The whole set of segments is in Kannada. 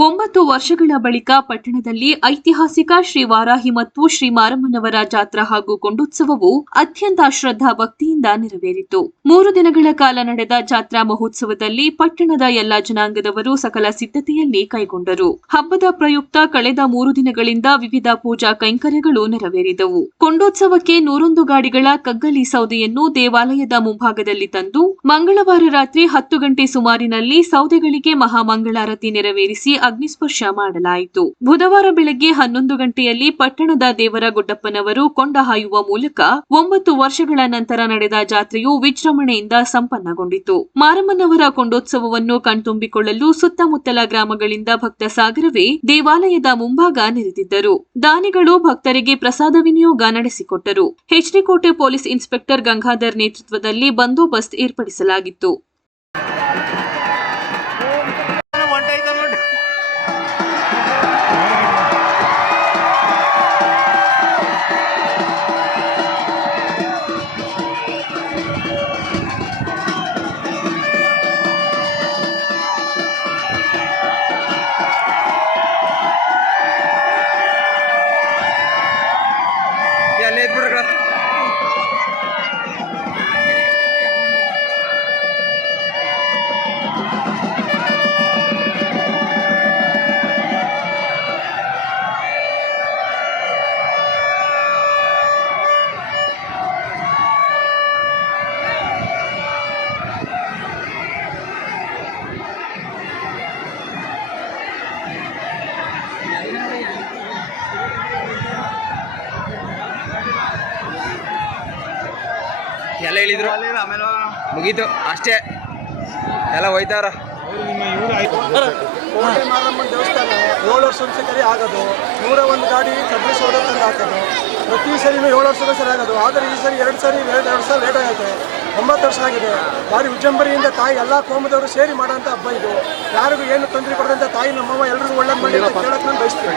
Bomba ಒಂಬತ್ತು ವರ್ಷಗಳ ಬಳಿಕ ಪಟ್ಟಣದಲ್ಲಿ ಐತಿಹಾಸಿಕ ಶ್ರೀ ವಾರಾಹಿ ಮತ್ತು ಶ್ರೀ ಮಾರಮ್ಮನವರ ಜಾತ್ರಾ ಹಾಗೂ ಕೊಂಡೋತ್ಸವವು ಅತ್ಯಂತ ಶ್ರದ್ಧಾ ಭಕ್ತಿಯಿಂದ ನೆರವೇರಿತು. ಮೂರು ದಿನಗಳ ಕಾಲ ನಡೆದ ಜಾತ್ರಾ ಮಹೋತ್ಸವದಲ್ಲಿ ಪಟ್ಟಣದ ಎಲ್ಲಾ ಜನಾಂಗದವರು ಸಕಲ ಸಿದ್ಧತೆಯಲ್ಲಿ ಕೈಗೊಂಡರು. ಹಬ್ಬದ ಪ್ರಯುಕ್ತ ಕಳೆದ ಮೂರು ದಿನಗಳಿಂದ ವಿವಿಧ ಪೂಜಾ ಕೈಂಕರ್ಯಗಳು ನೆರವೇರಿದವು. ಕೊಂಡೋತ್ಸವಕ್ಕೆ ನೂರೊಂದು ಗಾಡಿಗಳ ಕಗ್ಗಲಿ ಸೌದೆಯನ್ನು ದೇವಾಲಯದ ಮುಂಭಾಗದಲ್ಲಿ ತಂದು, ಮಂಗಳವಾರ ರಾತ್ರಿ ಹತ್ತು ಗಂಟೆ ಸುಮಾರಿನಲ್ಲಿ ಸೌದೆಗಳಿಗೆ ಮಹಾಮಂಗಳಾರತಿ ನೆರವೇರಿಸಿ ಅಗ್ನಿಸ್ಪರ್ಶ ಮಾಡಲಾಯಿತು. ಬುಧವಾರ ಬೆಳಗ್ಗೆ ಹನ್ನೊಂದು ಗಂಟೆಯಲ್ಲಿ ಪಟ್ಟಣದ ದೇವರ ಗುಡ್ಡಪ್ಪನವರು ಕೊಂಡಹಾಯುವ ಮೂಲಕ ಒಂಬತ್ತು ವರ್ಷಗಳ ನಂತರ ನಡೆದ ಜಾತ್ರೆಯು ವಿಜೃಂಭಣೆಯಿಂದ ಸಂಪನ್ನಗೊಂಡಿತು. ಮಾರಮ್ಮನವರ ಕೊಂಡೋತ್ಸವವನ್ನು ಕಣ್ತುಂಬಿಕೊಳ್ಳಲು ಸುತ್ತಮುತ್ತಲ ಗ್ರಾಮಗಳಿಂದ ಭಕ್ತ ಸಾಗರವೇ ದೇವಾಲಯದ ಮುಂಭಾಗ ನೆರೆದಿದ್ದರು. ದಾನಿಗಳು ಭಕ್ತರಿಗೆ ಪ್ರಸಾದ ವಿನಿಯೋಗ ನಡೆಸಿಕೊಟ್ಟರು. ಹೆಚ್ಡಿಕೋಟೆ ಪೊಲೀಸ್ ಇನ್ಸ್ಪೆಕ್ಟರ್ ಗಂಗಾಧರ್ ನೇತೃತ್ವದಲ್ಲಿ ಬಂದೋಬಸ್ತ್ ಏರ್ಪಡಿಸಲಾಗಿತ್ತು. ಹೇಳಿದ್ರು. ಮುಗೀತು ಅಷ್ಟೇ. ಎಲ್ಲ ಹೋಯ್ತಾರ. ಕೋಟೆ ಮಾರಮ್ಮನ ದೇವಸ್ಥಾನ ಏಳು ವರ್ಷ ಸರಿ ಆಗೋದು. ನೂರ ಒಂದು ಗಾಡಿ ತಂದು ಹಾಕೋದು. ಪ್ರತಿ ಸರಿನೂ ಏಳು ವರ್ಷದ ಸರಿ ಆಗೋದು. ಆದರೆ ಈ ಸರಿ ಎರಡು ಸರಿ ಎರಡು ಎರಡು ಸಲ ಲೇಟ್ ಆಗುತ್ತೆ ಒಂಬತ್ತು ವರ್ಷ ಆಗಿದೆ. ಭಾರಿ ವಿಜೃಂಭಣೆಯಿಂದ ತಾಯಿ ಎಲ್ಲ ಕೋಮದವರು ಸೇರಿ ಮಾಡೋಂಥ ಹಬ್ಬ ಇದು. ಯಾರಿಗೂ ಏನು ತೊಂದರೆ ಕೊಡದಂತ ತಾಯಿ ನಮ್ಮಮ್ಮ ಎಲ್ರಿಗೂ ಒಳ್ಳೇದು ಮಾಡಿ ಅಂತ ಕೇಳಕ್ಕೆ ನಾನು ಬಯಸ್ತೀನಿ.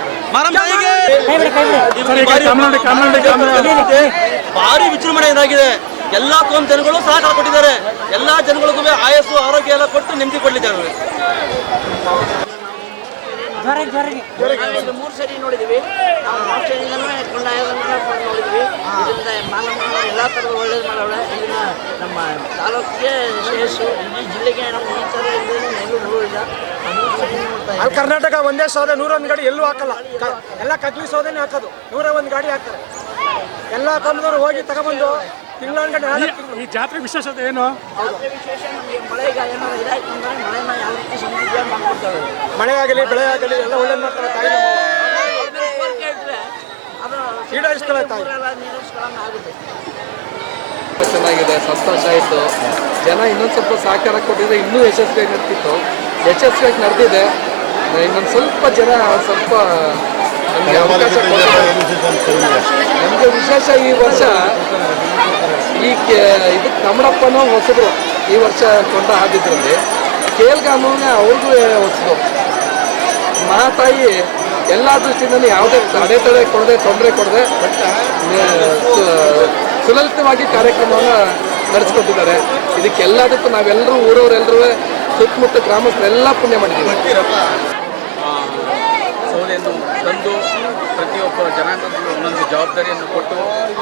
ಭಾರಿ ವಿಜೃಂಭಣೆ ಇದಾಗಿದೆ ಎಲ್ಲಾ ಕೋಮ್ ಜನಗಳು ಸಹಕಾರ ಕೊಟ್ಟಿದ್ದಾರೆ. ಎಲ್ಲ ಜನಗಳಿಗೂ ಆಯಸ್ಸು ಆರೋಗ್ಯ ಎಲ್ಲ ಕೊಟ್ಟು ನೆಮ್ಮದಿ ಕೊಡ್ಲಿದ್ದಾರೆ. ಇದು ಮೂರು ಸರಿ ನೋಡಿದೀವಿ ನಾವು ನೋಡಿದ್ವಿ ಇದರಿಂದ ಮಾನವ ಎಲ್ಲ ಥರದ ಒಳ್ಳೇದು ಮಾಡೋಳೆ ಇದನ್ನ ನಮ್ಮ ತಾಲೂಕಿಗೆ ಶ್ರೇಯಸ್ಸು ಇಡೀ ಜಿಲ್ಲೆಗೆ ನಮ್ಮ ಈ ಥರ ಇಲ್ಲದೇ ಎಲ್ಲೂ ನೋಡಿಲ್ಲ. ಅಲ್ಲಿ ಕರ್ನಾಟಕ ಒಂದೇ ಸೌದೆ ನೂರೊಂದು ಗಾಡಿ ಎಲ್ಲೂ ಹಾಕಲ್ಲ. ಎಲ್ಲ ಕಗ್ಲಿ ಸೌದೆನೇ ಹಾಕೋದು. ನೂರ ಒಂದು ಗಾಡಿ ಹಾಕ್ತಾರೆ. ಎಲ್ಲ ತಂದವರು ಹೋಗಿ ತಗೊಬಂದು ಈ ಜಾತ್ರೆ ವಿಶೇಷತೆ ಏನು? ಮಳೆ ಆಗಲಿ ಬೆಳೆ ಆಗಲಿ ಎಲ್ಲ ಒಳ್ಳೆ ಮಾಡ್ತಾರೆ ತಾಯಿ ತಾಯಿ. ಚೆನ್ನಾಗಿದೆ ಸಂತೋಷ ಆಯಿತು ಜನ ಇನ್ನೊಂದು ಸ್ವಲ್ಪ ಸಹಕಾರ ಕೊಟ್ಟಿದ್ರೆ ಇನ್ನೂ ಯಶಸ್ವಿಯಾಗಿ ನಡ್ತಿತ್ತು. ಯಶಸ್ವಿಯಾಗಿ ನಡೆದಿದೆ. ಇನ್ನೊಂದು ಸ್ವಲ್ಪ ಜನ ಸ್ವಲ್ಪ ನಮಗೆ ವಿಶೇಷ ಈ ವರ್ಷ ಈ ಕೆ ಇದಕ್ಕೆ ಕಮಡಪ್ಪನೂ ಹೊಸದು ಈ ವರ್ಷ ಕೊಂಡ ಹಾಕಿದ್ರಲ್ಲಿ. ಕೇಲ್ಗಾಮನ ಅವ್ರಿಗೂ ಹೊಸದು ಮಹಾತಾಯಿ ಎಲ್ಲ ದೃಷ್ಟಿಯಿಂದ ಯಾವುದೇ ಅಡೆತಡೆ ಕೊಡದೆ, ತೊಂದರೆ ಕೊಡದೆ ಸುಲಲಿತವಾಗಿ ಕಾರ್ಯಕ್ರಮವನ್ನು ನಡೆಸ್ಕೊಟ್ಟಿದ್ದಾರೆ. ಇದಕ್ಕೆಲ್ಲದಕ್ಕೂ ನಾವೆಲ್ಲರೂ ಊರವರೆಲ್ಲರೂ ಸುತ್ತಮುತ್ತ ಗ್ರಾಮಸ್ಥರೆಲ್ಲ ಪುಣ್ಯ ಮಾಡಿದ್ದೀವಿ. ಸೌದೆಯನ್ನು ತಂದು ಪ್ರತಿಯೊಬ್ಬ ಜನಾಂಗದಲ್ಲೂ ಒಂದೊಂದು ಜವಾಬ್ದಾರಿಯನ್ನು ಕೊಟ್ಟು,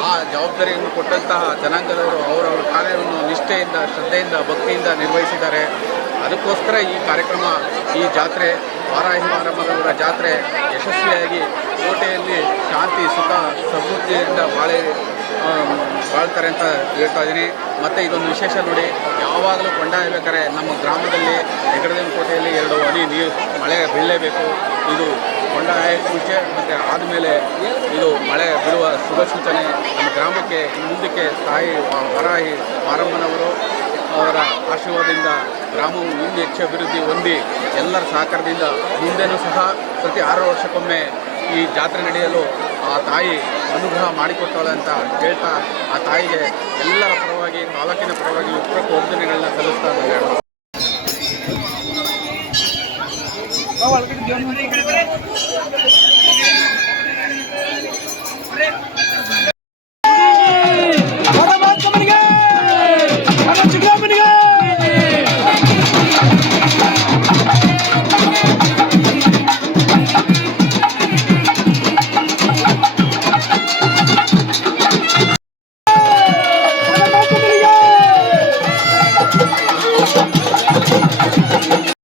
ಆ ಜವಾಬ್ದಾರಿಯನ್ನು ಕೊಟ್ಟಂತಹ ಜನಾಂಗದವರು ಅವರವರ ಕಾರ್ಯವನ್ನು ನಿಷ್ಠೆಯಿಂದ, ಶ್ರದ್ಧೆಯಿಂದ, ಭಕ್ತಿಯಿಂದ ನಿರ್ವಹಿಸಿದ್ದಾರೆ. ಅದಕ್ಕೋಸ್ಕರ ಈ ಕಾರ್ಯಕ್ರಮ, ಈ ಜಾತ್ರೆ ವಾರಾಹಿ ಮಾರಮ್ಮನವರ ಜಾತ್ರೆ ಯಶಸ್ವಿಯಾಗಿ ಕೋಟೆಯಲ್ಲಿ ಶಾಂತಿ, ಸುಖ, ಸಮೃದ್ಧಿಯಿಂದ ಬಾಳೆ ಬಾಳ್ತಾರೆ ಅಂತ ಹೇಳ್ತಾ ಇದ್ದೀನಿ. ಮತ್ತು ಇದೊಂದು ವಿಶೇಷ ನೋಡಿ, ಯಾವಾಗಲೂ ಕೊಂಡಾಯಬೇಕಾದ್ರೆ ನಮ್ಮ ಗ್ರಾಮದಲ್ಲಿ ಹೆಗಡದಿನ ಕೋಟೆಯಲ್ಲಿ ಎರಡು ಹನಿ ನೀರು ಮಳೆ ಬೀಳಲೇಬೇಕು. ಇದು ಕೊಂಡಾಯಕ್ಕೆ ಪೂಜೆ ಮತ್ತು ಆದಮೇಲೆ ಇದು ಮಳೆ ಬಿಡುವ ಶುಭ ಸೂಚನೆ ನಮ್ಮ ಗ್ರಾಮಕ್ಕೆ, ಮುಂದಕ್ಕೆ ತಾಯಿ ವರಾಹಿ ಮಾರಮ್ಮನವರು ಅವರ ಆಶೀರ್ವಾದದಿಂದ ಗ್ರಾಮವು ಇನ್ನೂ ಹೆಚ್ಚು ಅಭಿವೃದ್ಧಿ ಹೊಂದಿ ಎಲ್ಲರ ಸಹಕಾರದಿಂದ ಮುಂದೆನೂ ಸಹ ಪ್ರತಿ ಆರು ವರ್ಷಕ್ಕೊಮ್ಮೆ ಈ ಜಾತ್ರೆ ನಡೆಯಲು ಆ ತಾಯಿ ಅನುಗ್ರಹ ಮಾಡಿಕೊಟ್ಟವಳೆ ಅಂತ ಹೇಳ್ತಾ ಆ ತಾಯಿಗೆ ಎಲ್ಲರ ಪರವಾಗಿ ತಾಲೂಕಿನ ಪರವಾಗಿ ಉತ್ತರ ವಂದನೆಗಳನ್ನ ಸಲ್ಲಿಸ್ತಾ ಇದ್ದಾರೆ. వాళ్ళకి